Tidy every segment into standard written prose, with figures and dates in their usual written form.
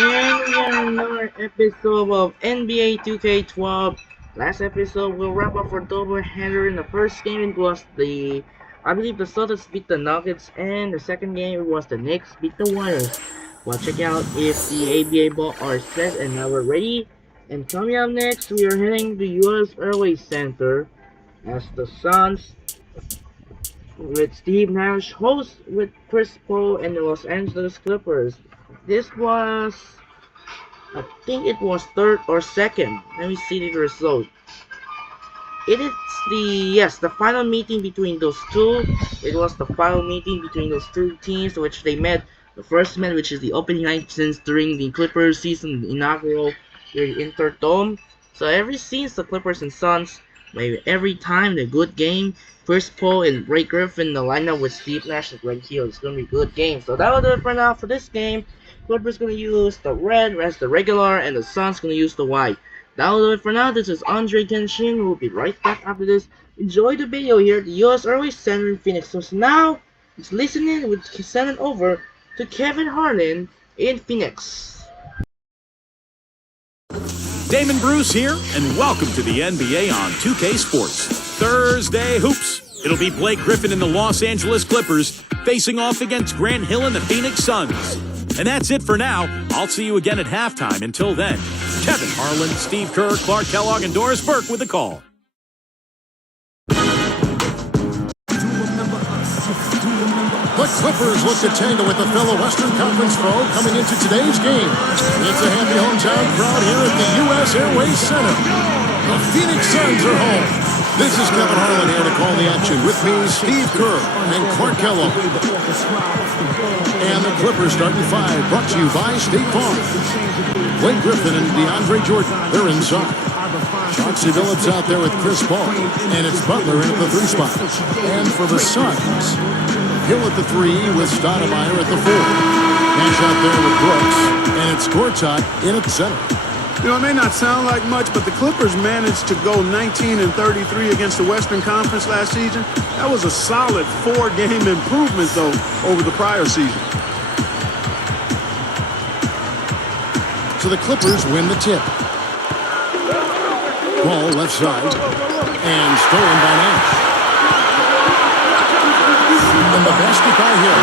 And we got another episode of NBA 2K12. Last episode, we'll wrap up for doubleheader. In the first game, it was I believe the Celtics beat the Nuggets, and the second game, it was the Knicks beat the Warriors. We'll check out if the ABA ball are set and now we're ready. And coming up next, we are heading to US Airways Center as the Suns with Steve Nash hosts with Chris Paul and the Los Angeles Clippers. This was, I think it was third or second. Let me see the result. It is the final meeting between those two. It was the final meeting between those two teams, which they met. The first match, which is the opening night since during the Clippers season inaugural during Interdome. So every since the Clippers and Suns, maybe every time the good game. Chris Paul and Blake Griffin, the lineup with Steve Nash and Greg Hill. It's gonna be a good game. So that'll do it for now for this game. Clippers gonna use the red as the regular, and the Suns gonna use the white. That'll do it for now. This is Andre Kenshin. We'll be right back after this. Enjoy the video here at the US Airways Center in Phoenix. So now, let's listen in. We'll send it over to Kevin Harlan in Phoenix. Damon Bruce here, and welcome to the NBA on 2K Sports. Thursday Hoops. It'll be Blake Griffin and the Los Angeles Clippers facing off against Grant Hill and the Phoenix Suns. And that's it for now. I'll see you again at halftime. Until then, Kevin Harlan, Steve Kerr, Clark Kellogg, and Doris Burke with the call. The Clippers look to tangle with the fellow Western Conference foe coming into today's game. It's a happy hometown crowd here at the US Airways Center. The Phoenix Suns are home. This is Kevin Harlan here to call the action. With me, Steve Kerr and Clark Kellogg. And the Clippers starting five, brought to you by State Farm. Blake Griffin and DeAndre Jordan, they're inside. Chauncey Billups out there with Chris Paul. And it's Butler in at the 3 spot. And for the Suns, Hill at the 3 with Stoudemire at the 4. Nash out there with Brooks. And it's Gortat in at center. You know, it may not sound like much, but the Clippers managed to go 19-33 against the Western Conference last season. That was a solid 4-game improvement, though, over the prior season. So the Clippers win the tip. Ball left side. And stolen by Nash. And the basket by Hill.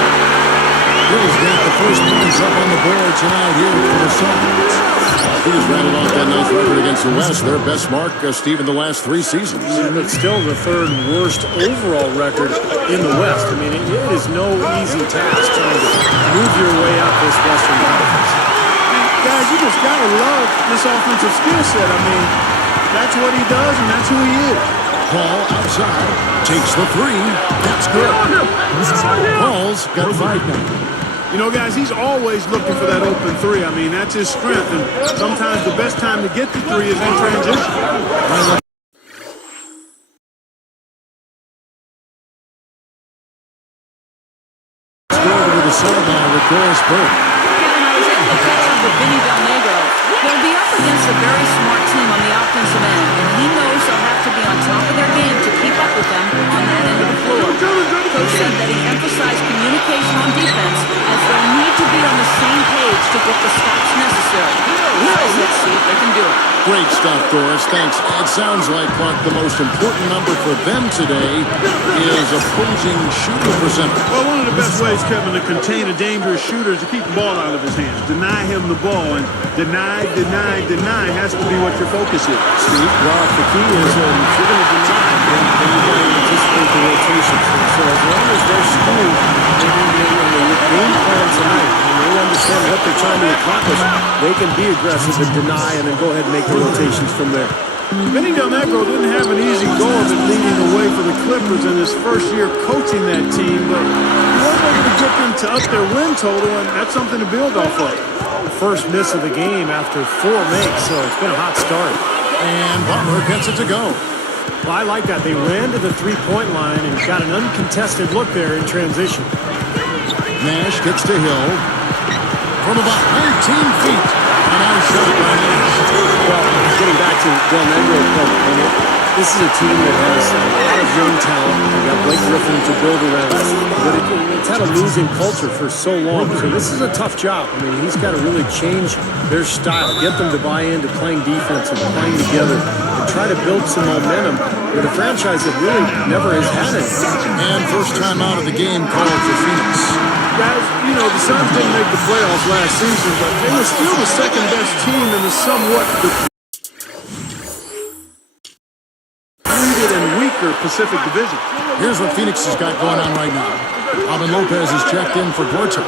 Hill's got the first points up on the board tonight here for the Suns. He's rattled off that nice record against the West. Their best mark, Steve, in the last 3 seasons. And it's still the third worst overall record in the West. I mean, it is no easy task trying to move your way up this Western Conference. Guys, you just got to love this offensive skill set. I mean, that's what he does, and that's who he is. Paul outside, takes the 3. That's good. Paul's got 5 now. You know, guys, he's always looking for that open 3. I mean, that's his strength, and sometimes the best time to get the 3 is in transition. Let's go over to the sideline with Doris Burke. Kevin, I was able to catch up with Vinny Del Negro. They'll be up against a very smart team on the offensive end, and he knows they'll have to be on top of their game to keep up with them on that end of the floor. Coach said that he emphasized communication on defense as they'll need to be on the same page to get the stops necessary. Let's see if they can do it. Great stuff, Doris. Thanks. It sounds like, Clark, the most important number for them today is opposing shooting percentage. Well, one of the best ways, Kevin, to contain a dangerous shooter is to keep the ball out of his hands. Deny him the ball, and deny has to be what your focus is. Steve, well, the key is if you're going to deny, then you've got to anticipate the rotation. So as long as they're schooled in the game plan tonight, and they understand what they're trying to accomplish, they can be aggressive and deny and then go ahead and make the rotations from there. Vinny Del Negro didn't have an easy go of it leading the way for the Clippers in his first year coaching that team, but he was able to get them to up their win total, and that's something to build off of. First miss of the game after 4 makes, so it's been a hot start. And Butler gets it to go. Well, I like that. They ran to the 3-point line and got an uncontested look there in transition. Nash gets to Hill from about 19 feet. A nice shot by Nash. Well, getting back to Del Negro, This is a team that has a lot of young talent. They've got Blake Griffin to build around. But it's had a losing culture for so long. So this is a tough job. I mean, he's got to really change their style, get them to buy into playing defense and playing together, and try to build some momentum with a franchise that really never has had it. And first time out of the game called for Phoenix. Guys, you know, the Suns didn't make the playoffs last season, but they were still the second-best team in the somewhat depleted and weaker Pacific Division. Here's what Phoenix has got going on right now. Alvin Lopez is checked in for Gortat,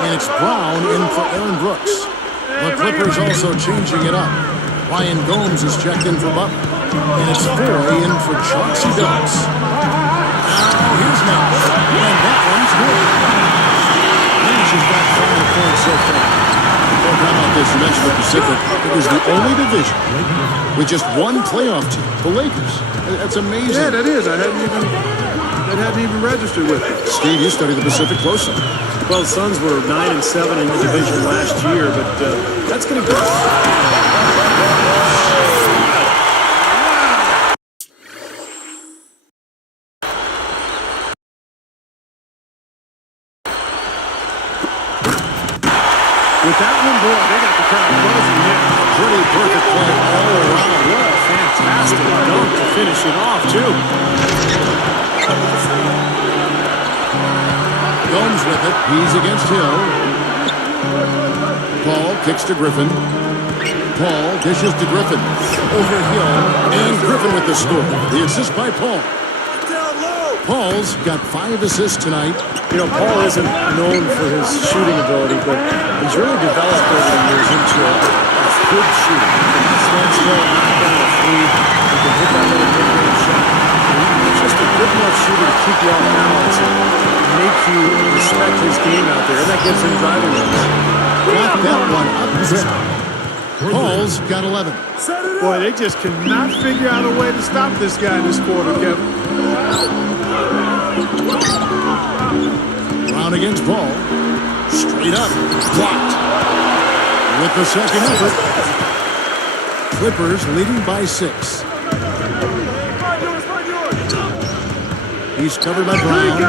and it's Brown in for Aaron Brooks. The Clippers also changing it up. Ryan Gomes is checked in for Butler, and it's Foy in for Chauncey Billups. Now here's Nash, and that one's good. Nash has got 5 points so far. Well, how about this? You mentioned the Pacific. It was the only division with just one playoff team, the Lakers. That's amazing. Yeah, that is. That hadn't even registered with it. Steve, you study the Pacific closely. Well, the Suns were 9-7 in the division last year, but that's going to go. With that one, boy, they got the crowd buzzing here. Pretty perfect play all around. What a fantastic dunk to finish it off, too. Gomes with it. He's against Hill. Paul kicks to Griffin. Paul dishes to Griffin. Over Hill. And Griffin with the score. The assist by Paul. Paul's got 5 assists tonight. You know, Paul isn't known for his shooting ability, but he's really developed over the years into a good shooter. He can stand still and knock down a three. He can hit that little mid-range shot. He's just a good enough shooter to keep you off balance and make you respect his game out there, and that gives him driving range. Got that one up there. Paul's got 11. Boy, they just cannot figure out a way to stop this guy in this quarter, Kevin. Brown against Paul. Straight up. Blocked. With the second effort. Clippers leading by 6. He's covered by Brown.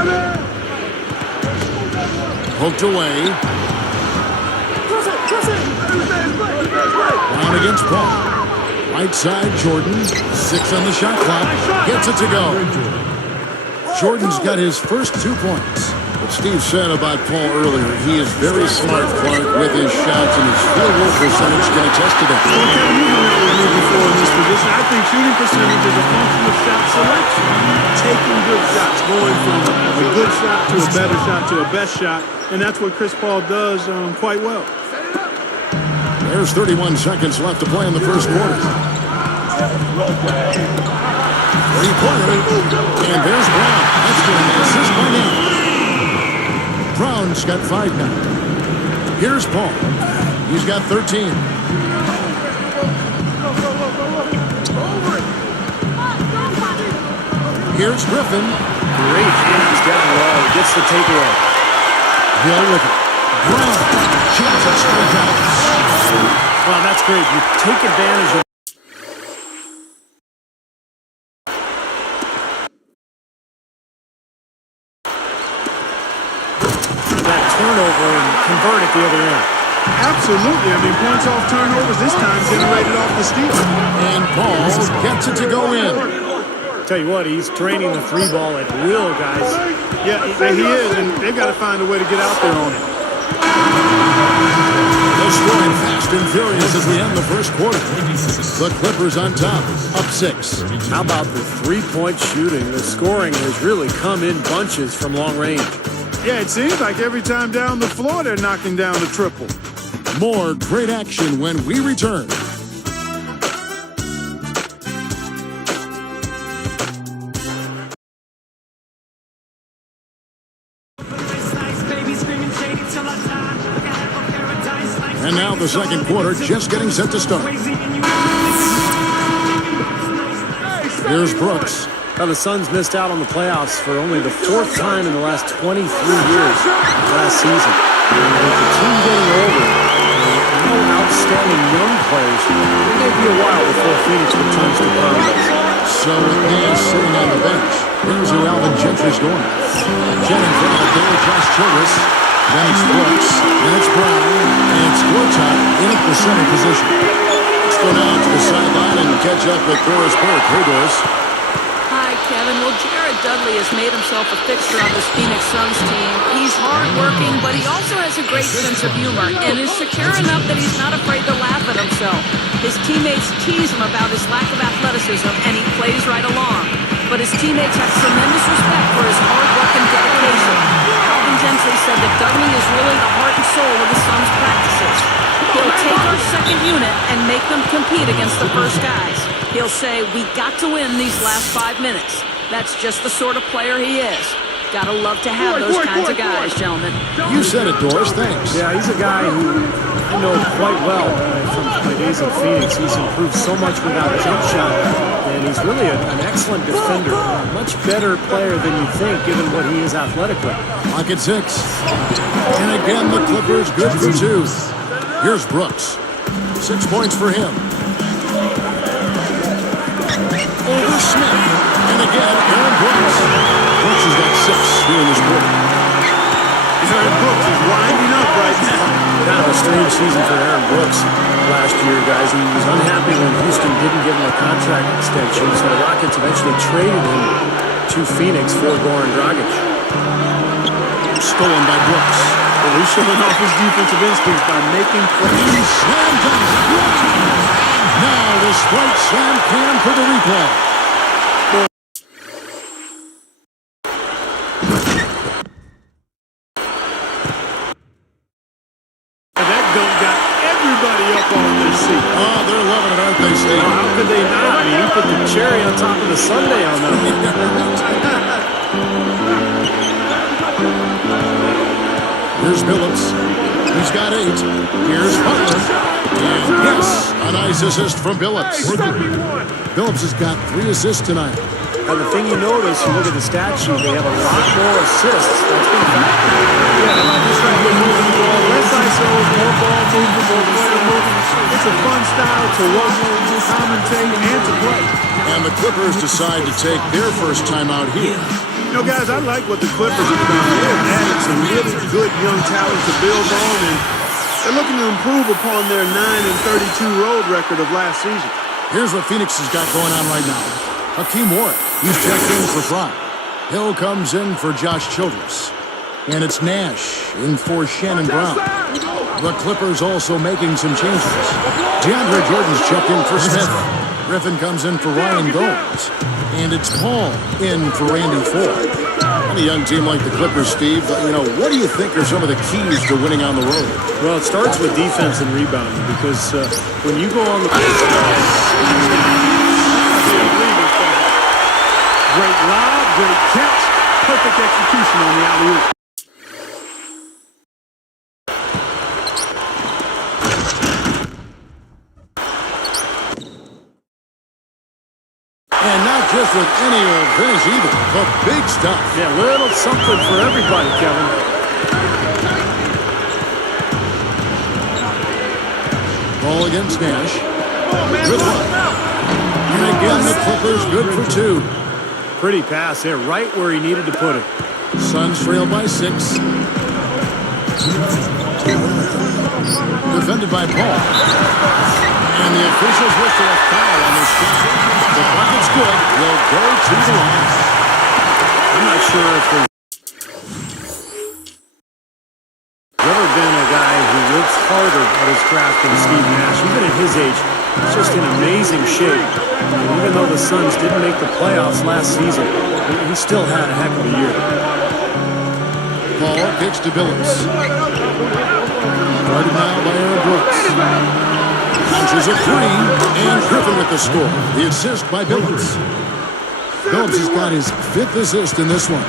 Poked away. Brown against Paul. Right side, Jordan. 6 on the shot clock. Gets it to go. Jordan's got his first 2 points. What Steve said about Paul earlier, he is very smart, Clark, with his shots, and his field goal percentage can attest to that. Well, Kevin, you've been there with me before in this position. I think shooting percentage is a function of shot selection. Taking good shots, going from a good shot to a better shot to a best shot, and that's what Chris Paul does quite well. There's 31 seconds left to play in the first quarter. Three-pointer, and there's Brown. That's going to assist by now. Brown's got 5 now. Here's Paul. He's got 13. Here's Griffin. Great hands down low. Gets the takeaway. Hill with it. Brown. Chance at strikeouts. Wow, that's great. You take advantage of that turnover and convert at the other end. Absolutely. I mean, points off turnovers this time generated off the steal. And Paul gets it to go in. Tell you what, he's draining the 3 ball at will, guys. Yeah, he is, and they've got to find a way to get out there on it. They're scoring fast and furious as we end the first quarter. The Clippers on top, up 6. How about the 3-point shooting? The scoring has really come in bunches from long range. Yeah, it seems like every time down the floor they're knocking down the triple. More great action when we return. And now the second quarter just getting set to start. Here's Brooks. Now the Suns missed out on the playoffs for only the 4th time in the last 23 years last season. And with the team getting older, no outstanding young players, it may be a while before Phoenix returns to prominence. So with Nash sitting on the bench, here's who Alvin Gentry's going. Jennings out there, Josh Childress. Then it's Brooks, then it's Brown, and it's Gortat in at the center position. Let's go down to the sideline and catch up with Doris Burke. Hey, Doris. Hi, Kevin. Well, Jared Dudley has made himself a fixture on this Phoenix Suns team. He's hard-working, but he also has a great sense of humor and is secure enough that he's not afraid to laugh at himself. His teammates tease him about his lack of athleticism, and he plays right along. But his teammates have tremendous respect for his hard work and dedication. Alvin Gentry said that Dudley is really the heart and soul of the Suns' practices. He'll take our second unit and make them compete against the first guys. He'll say, we got to win these last 5 minutes. That's just the sort of player he is. Gotta love to have those kinds of guys, gentlemen. You said it, Doris. Thanks. Yeah, he's a guy who I know quite well from my days in Phoenix. He's improved so much without a jump shot, and he's really an excellent defender. A much better player than you think, given what he is athletically. Clock at 6. And again, the Clippers good for 2. Here's Brooks. 6 points for him. Over Smith. And again, Aaron Brooks. Brooks has got 6 here in this quarter. Aaron Brooks is winding up right now. Kind of a strange season for Aaron Brooks last year, guys. He was unhappy when Houston didn't give him a contract extension, so the Rockets eventually traded him to Phoenix for Goran Dragic. Stolen by Brooks. Well, he's showing off his defensive instincts by making plays. Slam dunk. Now the Sprite Slam can for the replay. That dunk got everybody up on their seat. Oh, they're loving it, aren't they, Steve? How could they not? I mean, he put the cherry on top of the sundae on them. Here's Billups. He's got 8. Here's Butler. And yes, a nice assist from Billups. Billups has got 3 assists tonight. And the thing you notice, you look at the stat sheet, they have a lot more assists. That's been a factor. Yeah, just like we're moving the ball. Less ISO, more ball movement, more player movement. It's a fun style to watch, commentate, and to play. And the Clippers decide to take their first time out here. You know, guys, I like what the Clippers have done. They've added some really good young talent to build on, and they're looking to improve upon their 9-32 road record of last season. Here's what Phoenix has got going on right now. Hakeem Warren, he's checked in for Fry. Hill comes in for Josh Childress. And it's Nash in for Shannon Brown. The Clippers also making some changes. DeAndre Jordan's checked in for Smith. Griffin comes in for Ryan Gomes. And it's Paul in for Randy Ford. On a young team like the Clippers, Steve, what do you think are some of the keys to winning on the road? Well, it starts with defense and rebounding because when you go on the Great lob, great catch, perfect execution on the alley-oop. And not just with any old finish either, but big stuff. Yeah, little something for everybody, Kevin. Ball against Nash. Good one. And again, the Clippers good for 2. Pretty pass there, right where he needed to put it. Suns trail by 6. Defended by Paul. And the officials whistle a foul on this shot. The bucket's good. Will go to the line. I'm not sure if there's ever been a guy who works harder at his craft than Steve Nash. Even at his age, he's just in amazing shape. And even though the Suns didn't make the playoffs last season, he still had a heck of a year. Paul kicks to Billups. Guarded now by Aaron Brooks. Launches a 3, and Griffin with the score. The assist by Billups. Billups has got his 5th assist in this one.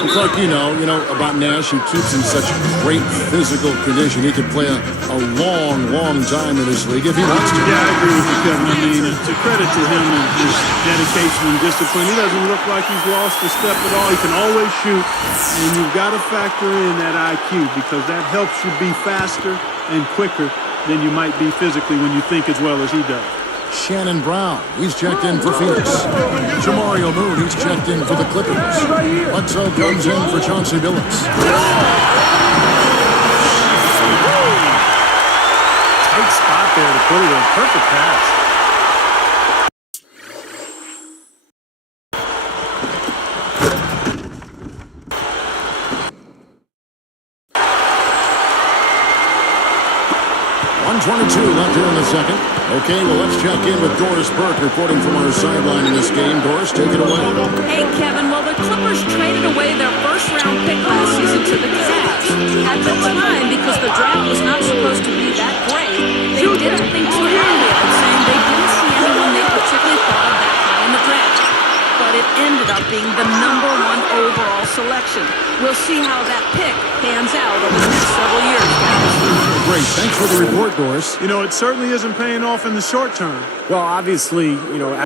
It's like you know about Nash. He keeps in such great physical condition. He could play a long, long time in this league if he wants to. Yeah, I agree with you, Kevin. I mean, it's a credit to him and his dedication and discipline. He doesn't look like he's lost a step at all. He can always shoot, and you've got to factor in that IQ because that helps you be faster and quicker than you might be physically when you think as well as he does. Shannon Brown, he's checked in for Phoenix. Jamario Moon, he's checked in for the Clippers. Bledsoe comes in for Chauncey Billups. Tight spot there to put it in. Perfect pass. Left here in the second. Okay, well, let's check in with Doris Burke reporting from our sideline in this game. Doris, take it away. Hey, Kevin, well, the Clippers traded away their first-round pick last season to the Cavs. At the time, because the draft was not supposed to be that great, they didn't think too highly of it, saying they didn't see anyone they particularly thought of that high in the draft. But it ended up being the #1 overall selection. We'll see how that pick pans out over the next several years, guys. Great. Thanks for the report, Doris. You know, it certainly isn't paying off in the short term. Well, obviously, you know,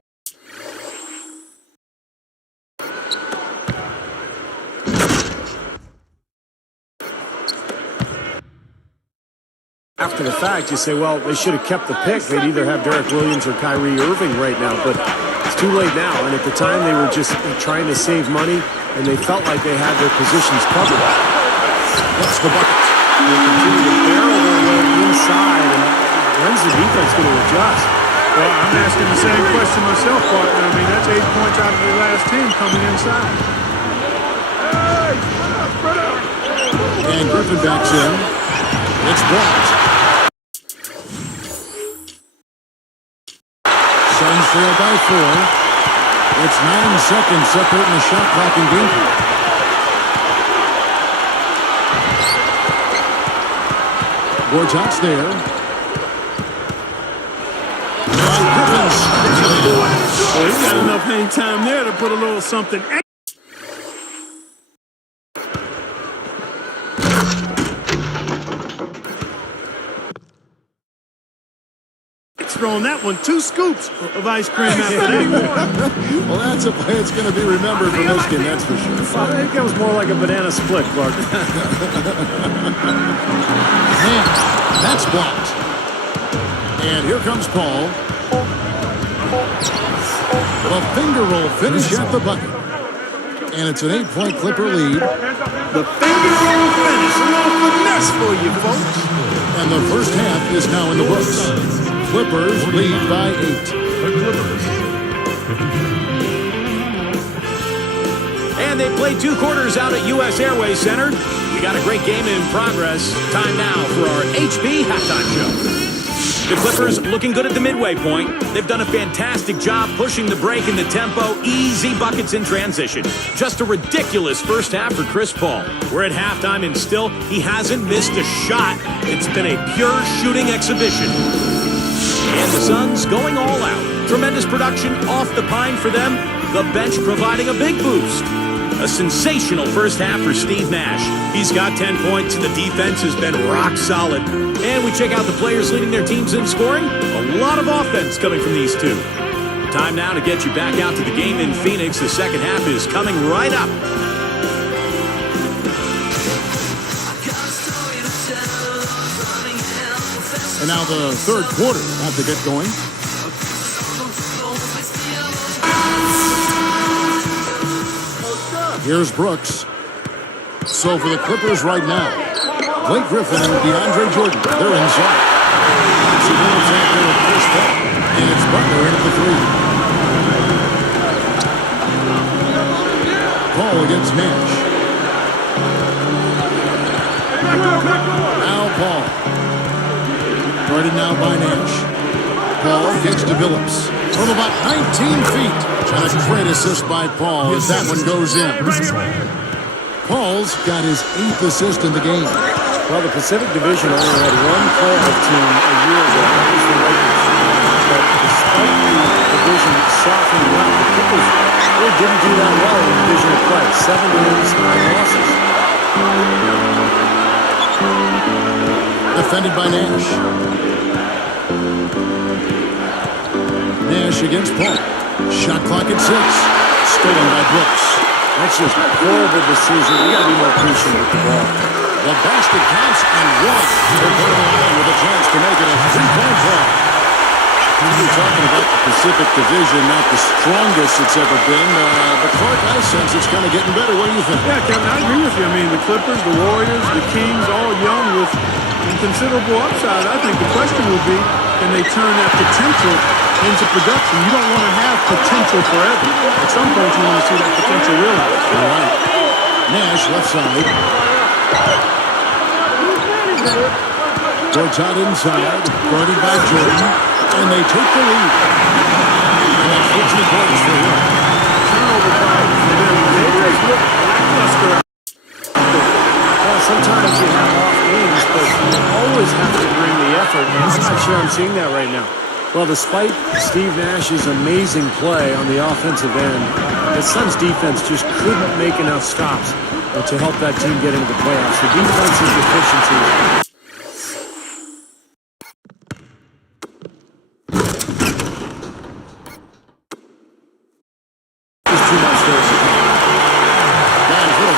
after the fact, you say, well, they should have kept the pick. They'd either have Derek Williams or Kyrie Irving right now, but it's too late now. And at the time, they were just trying to save money, and they felt like they had their positions covered. That's the bucket. They continue to barrel their way inside, and when's the defense going to adjust? Well, I'm asking the same question myself, partner. I mean, that's 8 points out of the last 10 coming inside. And Griffin backs in. It's blocked. Suns trail by 4. It's 9 seconds separating the shot clock and game clock. Gortat's there. Griffin's. Well, he's got enough hang time there to put a little something extra on that one. 2 scoops of ice cream after that. Well, that's a play it's going to be remembered from this game, that's for sure. I think that was more like a banana split, Clark. Man, that's blocked. And here comes Paul. The finger roll finish at the bucket. And it's an 8-point Clipper lead. The finger roll finish. A little finesse for you, folks. And the first half is now in the books. Clippers lead by 8. And they played 2 quarters out at U.S. Airways Center. We got a great game in progress. Time now for our HB halftime show. The Clippers looking good at the midway point. They've done a fantastic job pushing the break in the tempo. Easy buckets in transition. Just a ridiculous first half for Chris Paul. We're at halftime and still he hasn't missed a shot. It's been a pure shooting exhibition. And the Suns going all out. Tremendous production off the pine for them. The bench providing a big boost. A sensational first half for Steve Nash. He's got 10 points and the defense has been rock solid. And we check out the players leading their teams in scoring. A lot of offense coming from these two. Time now to get you back out to the game in Phoenix. The second half is coming right up. And now the third quarter have to get going. Here's Brooks. So for the Clippers right now, Blake Griffin and DeAndre Jordan, they're inside. Billups out there with Chris Paul, and it's Butler in at the 3. Paul against Nash. Now Paul. Guarded now by Nash. Paul gets to Billups from about 19 feet. And a great assist by Paul as that one goes in. Paul's got his 8th assist in the game. Well, the Pacific Division only had one playoff team a year ago. That was the Lakers. But despite the division softening up, the Clippers really didn't do that well in divisional play. 7 wins, 9 losses. Defended by Nash. Nash against Paul. Shot clock at 6. Stolen by Brooks. That's just a horrible decision. You got to be more patient with the ball. The basket counts and 1. They're going to line with a chance to make it a 3-point play. You're talking about the Pacific Division, not the strongest it's ever been. But Clark, I sense it's kind of getting better. What do you think? Yeah, Kevin, I agree with you. I mean, the Clippers, the Warriors, the Kings, all young with considerable upside. I think the question will be, can they turn that potential into production? You don't want to have potential forever. At some point, you want to see that potential realized. All right. Nash, left side. Gortat inside, guarded by Jordan, and they take the lead. And that's 15 points for him. Turnover problem for them. They just look lackluster. Well, sometimes you have off games, but you always have to bring the effort. And I'm not sure I'm seeing that right now. Well, despite Steve Nash's amazing play on the offensive end, the Suns defense just couldn't make enough stops to help that team get into the playoffs. The defensive deficiencies.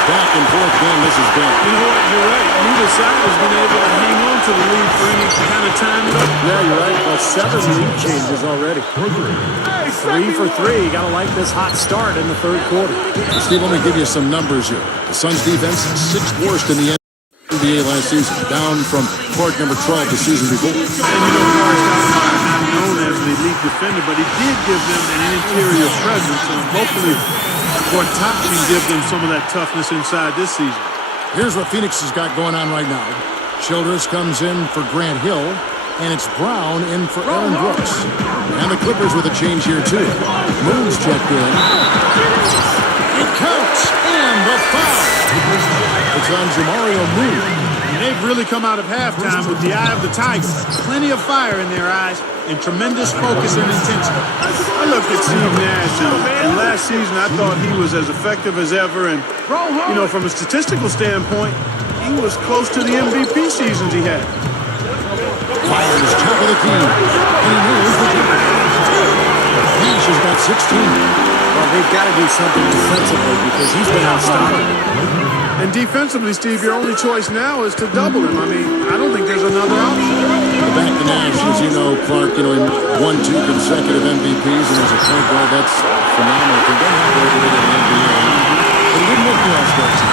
Back and forth game this has been. You know what? You're right. Neither side has been able to hang on to the lead for any kind of time it up. Yeah, you're right. Well, 7 lead changes already. 3 for 3. You got to like this hot start in the third quarter. Steve, let me give you some numbers here. The Suns defense, 6th worst in the NBA last season, down from Clark number 12 the season before. And you know, Clark's not known as an elite defender, but he did give them an interior presence, and hopefully Gortat can give them some of that toughness inside this season. Here's what Phoenix has got going on right now. Childress comes in for Grant Hill, and it's Brown in for Aaron Brooks. And the Clippers with a change here, too. Moon's checked in. It counts, and the foul. It's on Jamario Moon. And they've really come out of halftime with the eye of the tiger. Plenty of fire in their eyes and tremendous focus and intensity. I looked at Steve Nash, and last season I thought he was as effective as ever. And, you know, from a statistical standpoint, he was close to the MVP seasons he had. Fires top of the key, and he knows the jumper. Nash has got 16. Well, they've got to do something defensively because he's been outstanding. And defensively, Steve, your only choice now is to double him. I mean, I don't think there's another option. Back to Nash, as you know, Clark, he won 2 consecutive MVPs, and as a point guard, that's phenomenal. Can get out there to the NBA. But he didn't make the All-Star team.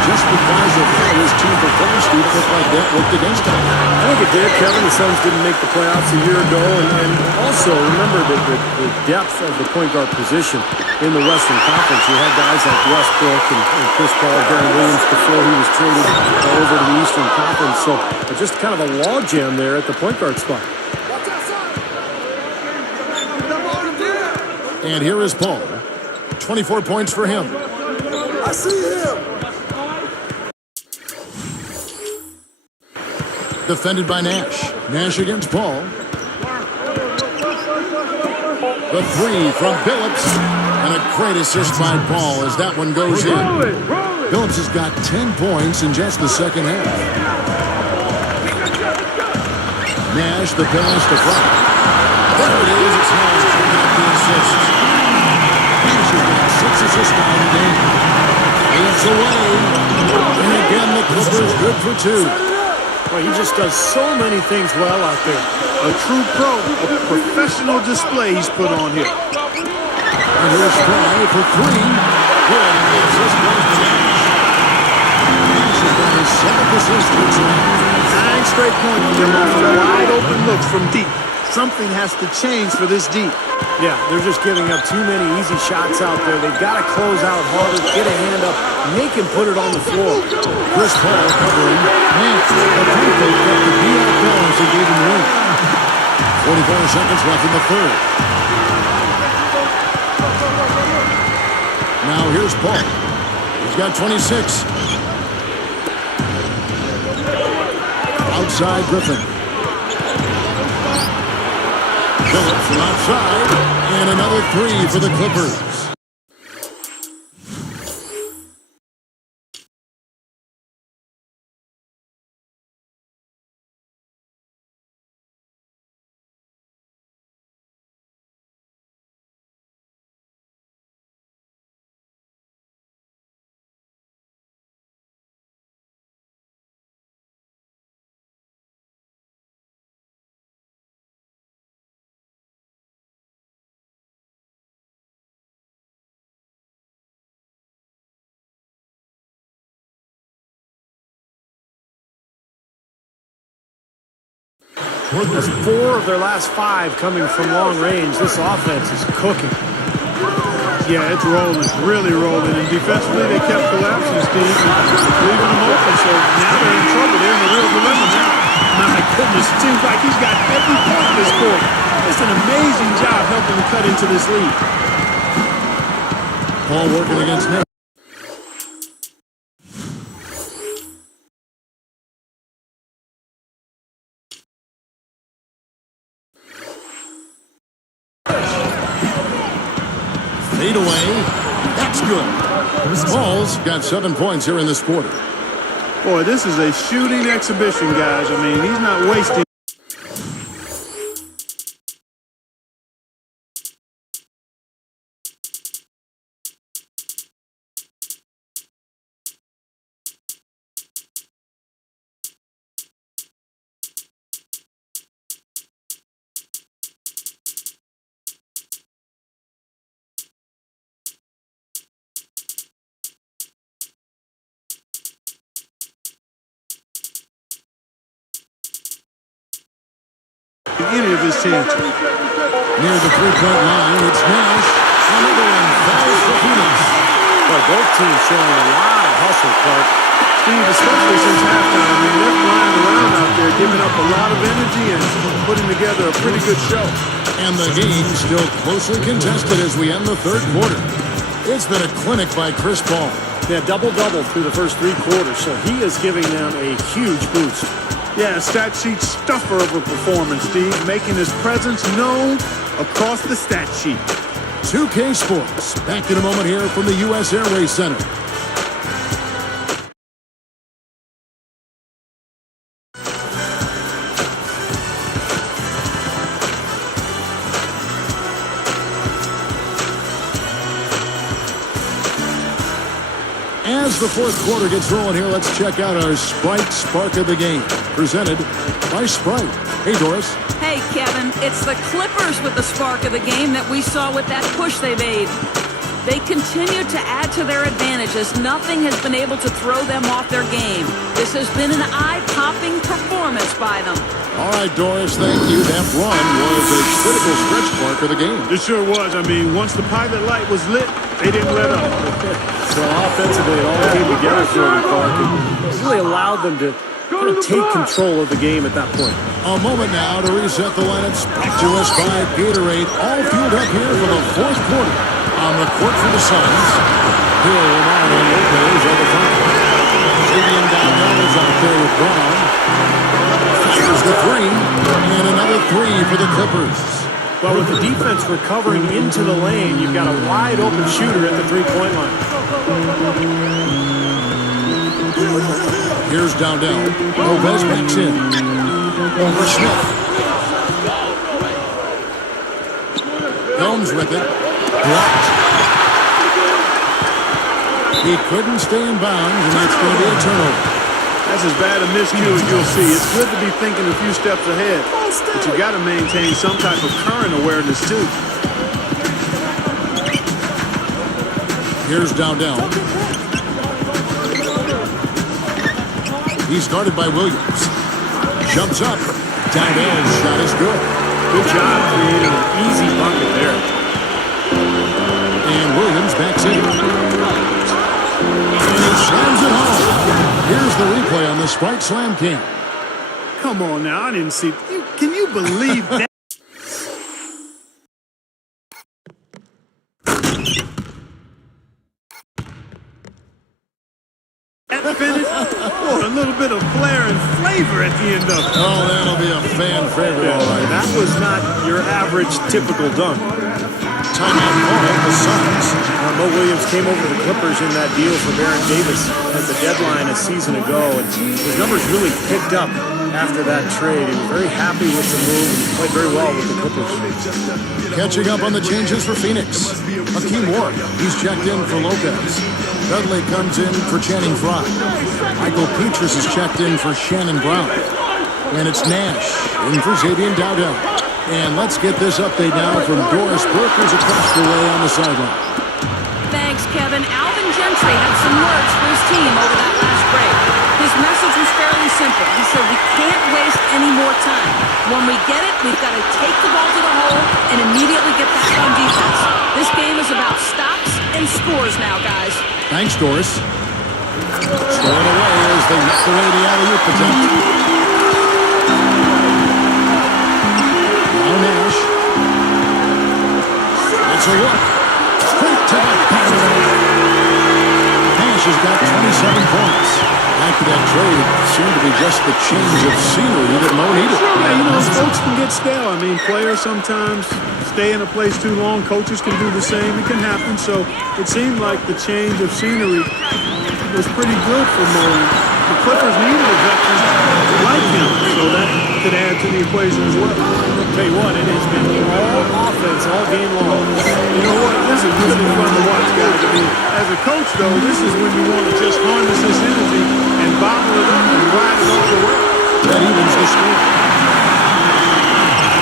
Just because of how his team performance, Steve, looked like that worked against him. I think it did, Kevin. The Suns didn't make the playoffs a year ago. And also, remember the depth of the point guard position in the Western Conference. You had guys like Westbrook and Chris Paul, Darren Williams before he was traded over to the Eastern Conference. So just kind of a logjam there at the point guard spot. And here is Paul. 24 points for him. I see him. Defended by Nash. Nash against Paul. The 3 from Billups. And a great assist by Paul as that one goes in. Billups has got 10 points in just the second half. Nash, the pass to Clark. There it is. It's Nash who got the assist. Nash has got 6 assists now in the game. It's away. And again, the Clippers good for 2. Well, he just does so many things well out there. A true pro, a professional display he's put on here. And here's Fry for 3. Good, and the assist goes to Nash. Nash has got his 7th assist for tonight. 9 straight points for him off of wide open looks from deep. Something has to change for this deep. Yeah, they're just giving up too many easy shots out there. They've got to close out harder, get a hand up, make him put it on the floor. Chris Paul covering. Nash, the point they kept the D off balance and gave him room. 44 seconds left in the third. Now here's Paul. He's got 26. Outside Griffin. Phillips from outside, and another 3 for the Clippers. That's 4 of their last 5 coming from long range. This offense is cooking. Yeah, it's rolling, really rolling. And defensively, they kept collapsing, Steve, and leaving them open. So now they're in trouble. They're in a real dilemma now. My goodness, it seems like he's got every point this quarter. It's an amazing job helping to cut into this lead. Paul working against Nick. Fade away. That's good. Paul's got 7 points here in this quarter. Boy, this is a shooting exhibition, guys. I mean, he's not wasting. Any of his chances. Near the three-point line, it's Nash. Another one falls for Phoenix. But both teams showing a lot of hustle, Clark. Steve, especially since halftime, I mean, they're flying around out there, giving up a lot of energy and putting together a pretty good show. And the game still closely contested as we end the third quarter. It's been a clinic by Chris Paul. Yeah, double-double through the first 3 quarters, so he is giving them a huge boost. Yeah, a stat sheet stuffer of a performance, Steve, making his presence known across the stat sheet. 2K Sports, back in a moment here from the U.S. Airways Center. As the fourth quarter gets rolling here, let's check out our Sprite Spark of the Game, presented by Sprite. Hey, Doris. Hey, Kevin, it's the Clippers with the spark of the game that we saw with that push they made. They continue to add to their advantages. Nothing has been able to throw them off their game. This has been an eye-popping performance by them. All right, Doris, thank you. That run was a critical stretch spark of the game. It sure was. I mean, once the pilot light was lit, they didn't let up. So offensively, it all came together for them, Clark. It really allowed them to kind of take control of the game at that point. A moment now to reset the lineups. Back to us by Gatorade. All fueled up here for the fourth quarter. On the court for the Suns. Hill, Lamar, and Lopez are the front. Xavier Downhill is out there with Brown. Fires the 3. And another 3 for the Clippers. Well, with the defense recovering into the lane, you've got a wide open shooter at the three-point line. Here's Dowdell. Lopez backs in. Over Smith. Helms with it. Blocked. He couldn't stay in bounds, and it's going to be a turnover. That's as bad a miscue as you'll see. It's good to be thinking a few steps ahead, but you got to maintain some type of current awareness too. Here's Dowdell. He's guarded by Williams. Jumps up. Dowdell's shot is good. Good job creating an easy bucket there. And Williams backs in. And he slams it home. Here's the replay on the Sprite Slam Cam. Come on now, I didn't see. Can you believe that? That finish? Oh, a little bit of flair and flavor at the end of it. Oh, that'll be a fan favorite. All right. That was not your average, typical dunk. Timeout call the Suns. Mo Williams came over to the Clippers in that deal for Baron Davis at the deadline a season ago, and his numbers really picked up after that trade. He was very happy with the move and played very well with the Clippers. Catching up on the changes for Phoenix. Hakeem Ward, he's checked in for Lopez. Dudley comes in for Channing Frye. Michael Petrus is checked in for Shannon Brown. And it's Nash in for Xavier Dowdell. And let's get this update now from Doris Burke, who's across the way on the sideline. Thanks, Kevin. Alvin Gentry had some words for his team over that last break. His The message was fairly simple. He said we can't waste any more time. When we get it, we've got to take the ball to the hole and immediately get back on defense. This game is about stops and scores now, guys. Thanks, Doris. Throwing away as they knock away the alley-oop attempt. Now Nash. It's a look. Straight to the basket. Nash has got 27 points. After that trade, it seemed to be just the change of scenery that Mo needed. Yeah, you know, folks can get stale. I mean, players sometimes stay in a place too long. Coaches can do the same. It can happen. So it seemed like the change of scenery was pretty good for Mo. The Clippers needed a veteran like him, so that could add to the equation as well. I'll tell you what, it has been all offense all game long. You know what? This is really fun to watch, guys. I mean, as a coach, though, this is when you want to just harness this energy and bottle it up and ride it all the way. That evens the score.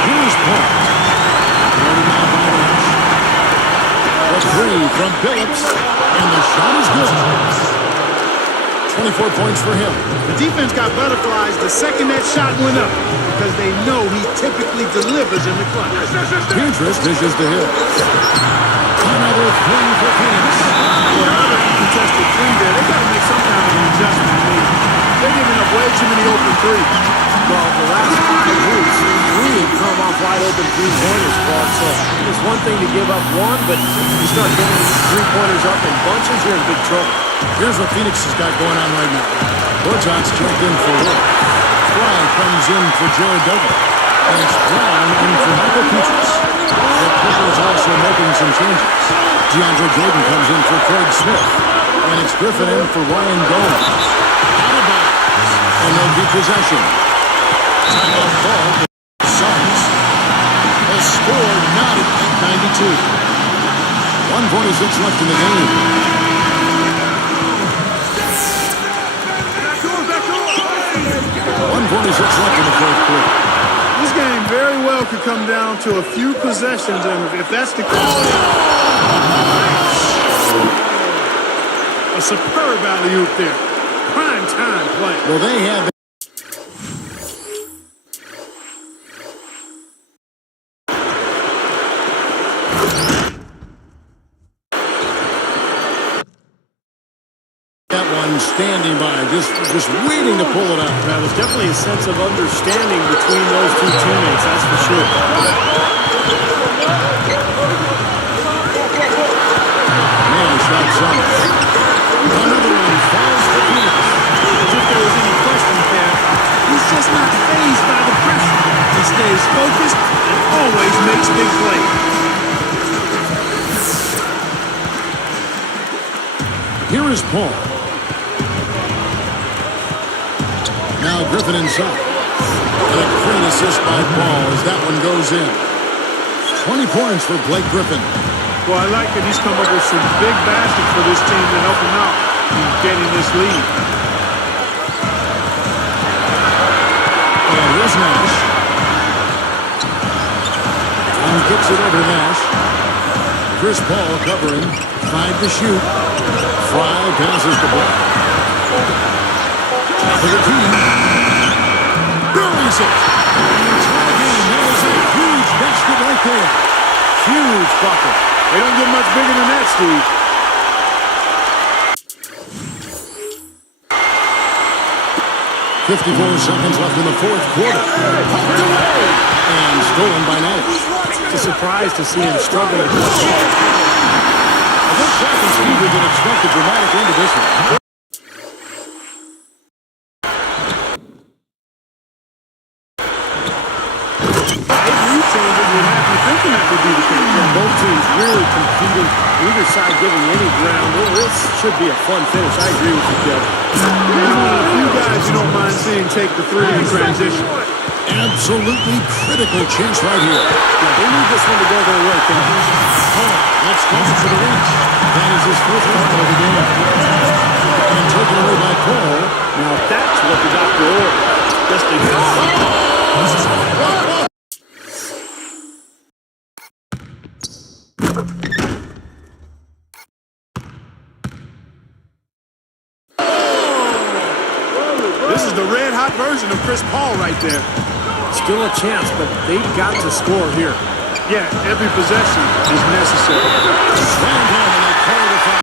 Here's Paul. Running out by Nash. The three from Billups, and the shot is good. 24 points for him. The defense got butterflies the second that shot went up because they know he typically delivers in the clutch. Pietrus dishes to Hill. Another three for Phoenix. Well, another contested three there. They got to make some kind of an adjustment. I mean, they're giving up way too many open threes. Well, the last 5 hoops, 3 have come off wide open three-pointers, Clark. So it's one thing to give up one, but you start getting three-pointers up in bunches, you're in big trouble. Here's what Phoenix has got going on right now. Borjot's jumped in for Wolf. Fry comes in for Jared Dudley. And it's Brown in for Michael Pietrus. The Clippers also making some changes. DeAndre Jordan comes in for Craig Smith. And it's Griffin in for Ryan Gomes. Out of bounds. And they'll get possession. Timeout ball. The Suns. The score not at 8:92. 1:46 left in the game. 1:46 left in the fourth quarter. This game very well could come down to a few possessions, and if that's the case, a superb alley-oop there. Prime time play. Well, they have. That one standing by, just waiting to pull it out. Now, there's definitely a sense of understanding between those two teammates, that's for sure. Man, shot some. Another one falls to Phoenix. As if there was any question there, he's just not fazed by the pressure. He stays focused and always makes big plays. Here is Paul. Now Griffin inside. And a great assist by Paul as that one goes in. 20 points for Blake Griffin. Well, I like that he's come up with some big baskets for this team to help him out in getting this lead. And here's Nash. And gets it over Nash. Chris Paul covering. 5 to shoot. Fry passes the ball. Top of the key. Buries it. Tie game. That was a huge basket right there. Huge bucket. They don't get much bigger than that, Steve. .54 seconds left in the fourth quarter. Pumped away. And stolen by Nash. It's a surprise to see him struggling to catch the ball. I think Jack and Steve would expect a dramatic end to this one. Thinking that would be the case. And both teams really competing, neither side giving any ground. Well, this should be a fun finish. I agree with you, Kevin. He's one of the few guys you don't mind seeing take the three in transition. Absolutely critical chance right here. Yeah, they need this one to go their way, Kevin. Paul, let's go for the reach. That is his first foul of the game. And taken away by Paul. Now that's what the doctor ordered. Just a This is the red-hot version of Chris Paul right there. Still a chance, but they've got to score here. Yeah, every possession is necessary. Slammed home, and they call it a foul.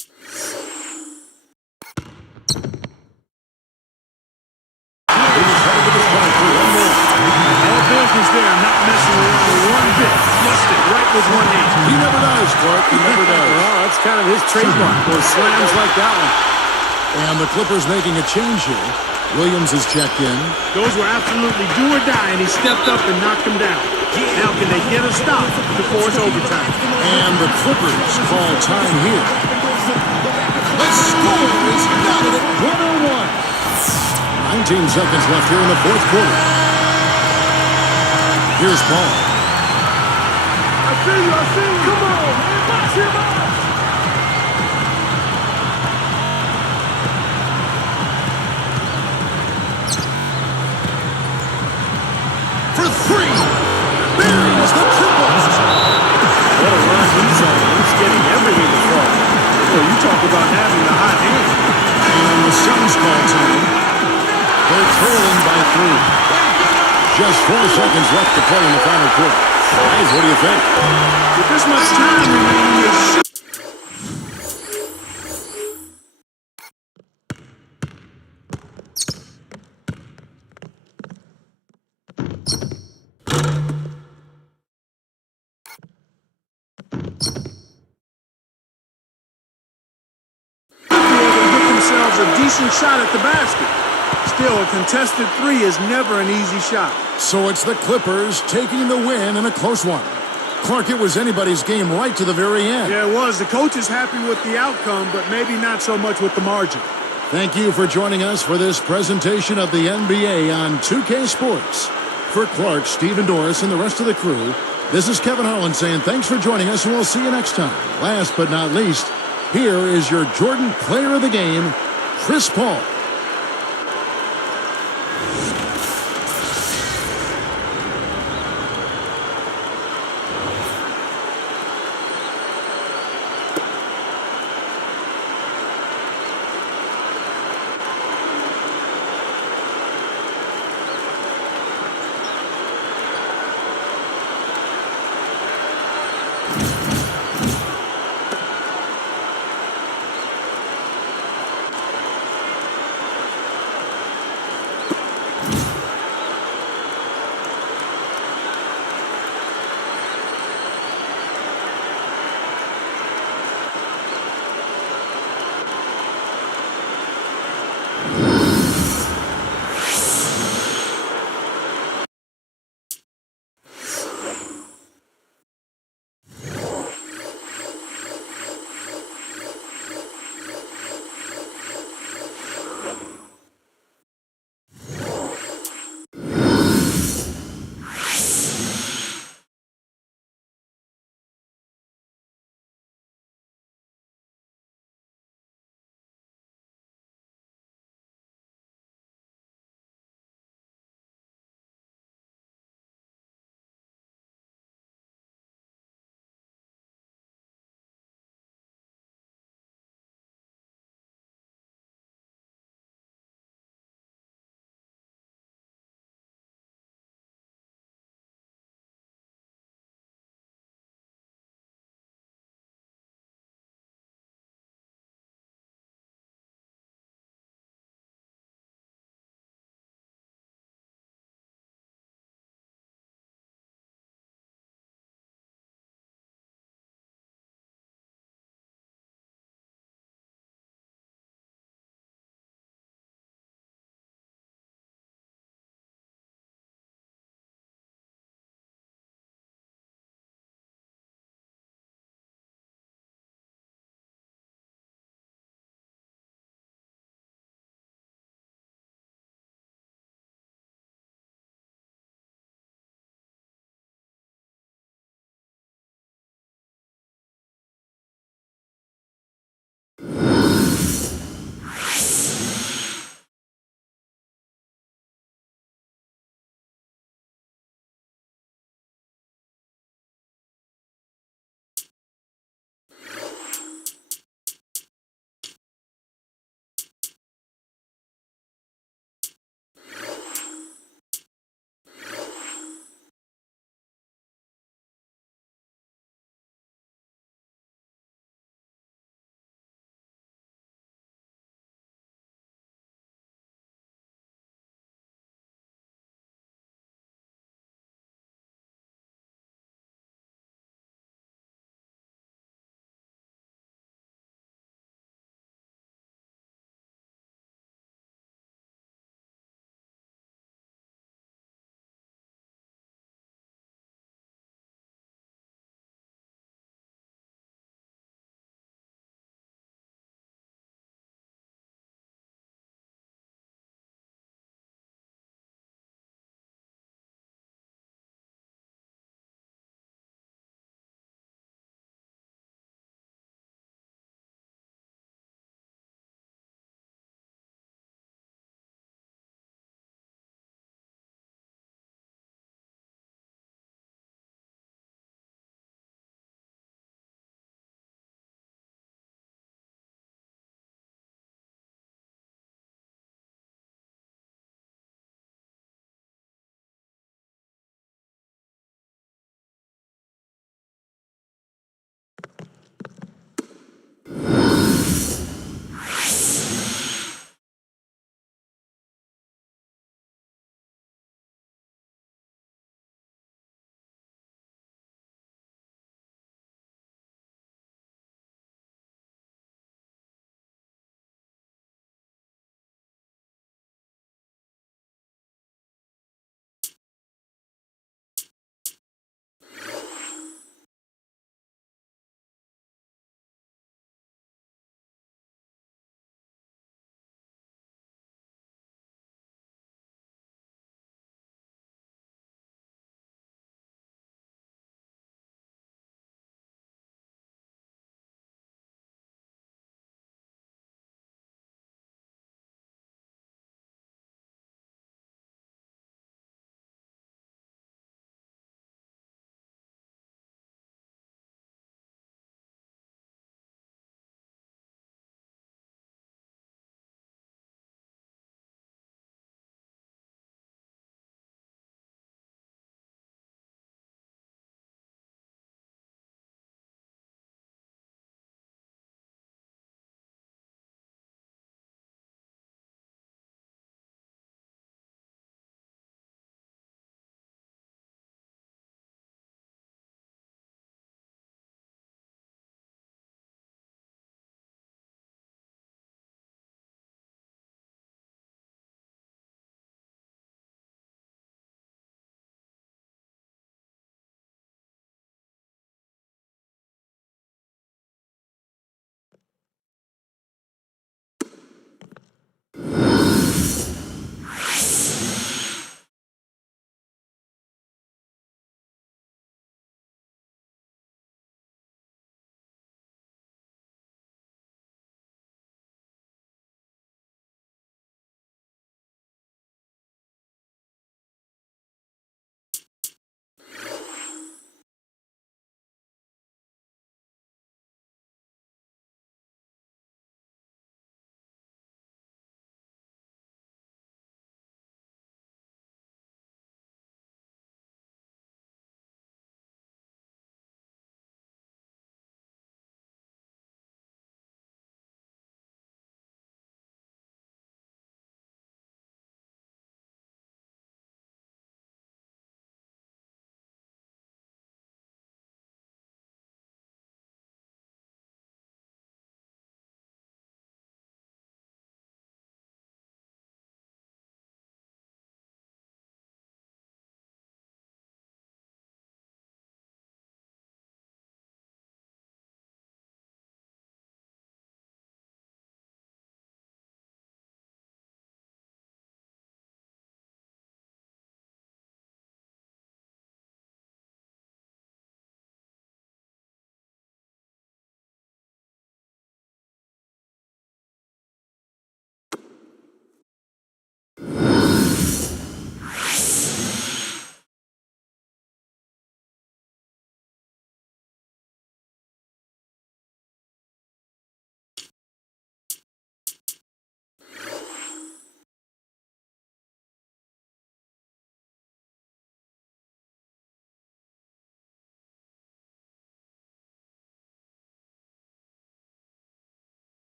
He's headed to the spot for one more. All business there, not messing around one bit. Flushed it right with one hand. He never does, Clark. He never does. Well, that's kind of his trademark, those slams like that one. And the Clippers making a change here. Williams is checked in. Those were absolutely do or die, and he stepped up and knocked him down. Now can they get a stop to force overtime? And the Clippers call time here. The score is knotted at 101. 19 seconds left here in the fourth quarter. Here's Paul. I see you. Come on, man. Box him up. For three. Buries the triple. What a run he's on. He's getting everything to fall. Well, you talk about having the hot hand. And the Suns call time. They're trailing by 3. Just 4 seconds left to play in the final quarter. Guys, what do you think? With this much time remaining, they should. A decent shot at the basket. Still, a contested three is never an easy shot. So it's the Clippers taking the win in a close one. Clark, it was anybody's game right to the very end. Yeah, it was. The coach is happy with the outcome, but maybe not so much with the margin. Thank you for joining us for this presentation of the NBA on 2K Sports. For Clark, Stephen Doris, and the rest of the crew, this is Kevin Harlan saying thanks for joining us, and we'll see you next time. Last but not least, here is your Jordan Player of the Game, Chris Paul.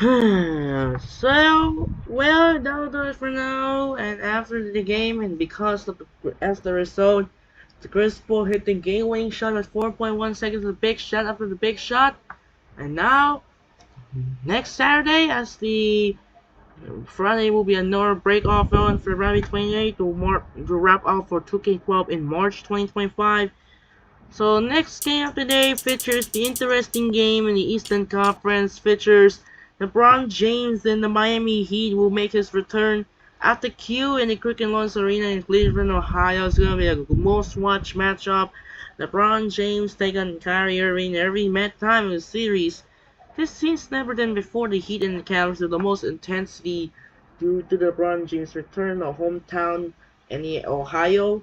So, well, that'll do it for now. And after the game, and because of as the result, the Chris Paul hit the game-winning shot at 4.1 seconds. The big shot after the big shot, and now next Saturday, as the Friday will be another break-off on February 28 to wrap up for 2K12 in March 2025. So next game of the day features the interesting game in the Eastern Conference. Features LeBron James and the Miami Heat will make his return at the Q in the Quicken Loans Arena in Cleveland, Ohio. It's gonna be a most watched matchup. LeBron James take on Kyrie Irving every time in the series. This seems never done before. The Heat and the Cavs with the most intensity due to LeBron James' return to hometown in the Ohio.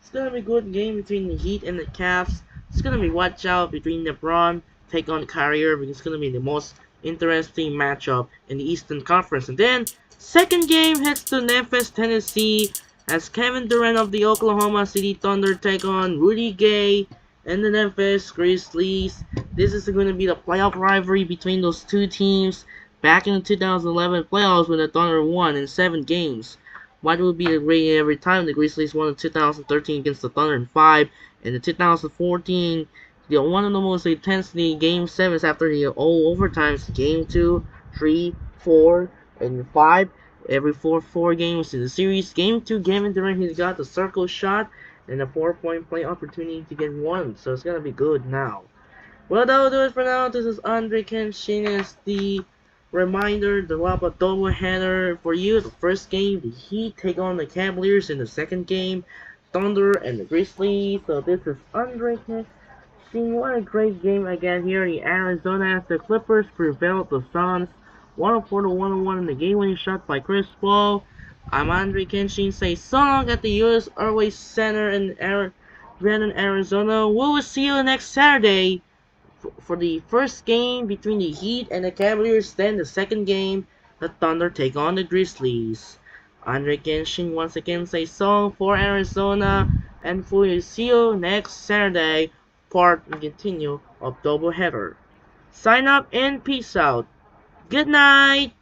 It's gonna be a good game between the Heat and the Cavs. It's gonna be watch out between LeBron take on Kyrie Irving. It's gonna be the most interesting matchup in the Eastern Conference. And then second game heads to Memphis, Tennessee, as Kevin Durant of the Oklahoma City Thunder take on Rudy Gay and the Memphis Grizzlies. This is going to be the playoff rivalry between those two teams back in the 2011 playoffs when the Thunder won in 7 games. What would be the great every time the Grizzlies won in 2013 against the Thunder in 5, and the 2014, one of the most intensity game 7s after the all overtimes, game 2, 3, 4, and 5. Every 4 games in the series. Game 2, Kevin Durant, he's got the circle shot and a 4-point play opportunity to get 1, so it's gonna be good now. Well, that'll do it for now. This is Andre Kenshin as the reminder, the wrap up doubleheader for you. The first game, the Heat take on the Cavaliers. In the second game, Thunder and the Grizzlies. So this is Andre Kenshin. What a great game again here in Arizona as the Clippers prevailed the Suns 104-101 in the game-winning shot by Chris Paul. I'm Andre Kenshin. Say so long at the U.S. Airways Center in Arizona. We will see you next Saturday for the first game between the Heat and the Cavaliers. Then the second game, the Thunder take on the Grizzlies. Andre Kenshin once again say so for Arizona, and we will see you next Saturday, part and continue of doubleheader. Sign up and peace out. Good night.